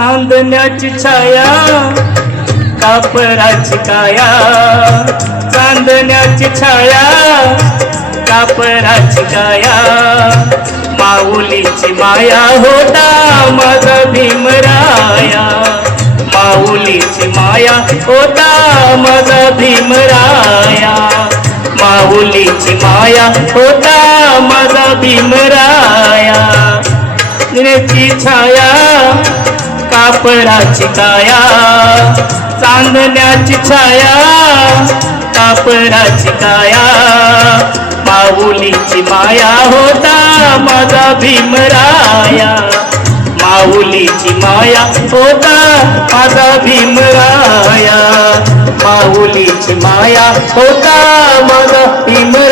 चांदण्याची छाया कापराची काया, चांदण्याची छाया कापराची काया, माऊलीची माया होता माझा भीमराया, माऊलीची माया होता माझा भीमराया, माऊलीची माया होता माझा भीमराया, चांदण्याची छाया कापराची काया, चांदण्याची छाया कापराची काया, माऊलीची माया होता माझा भीमराया, माऊलीची माया होता माझा भीमराया, माऊलीची माया होता माझा भीमराया.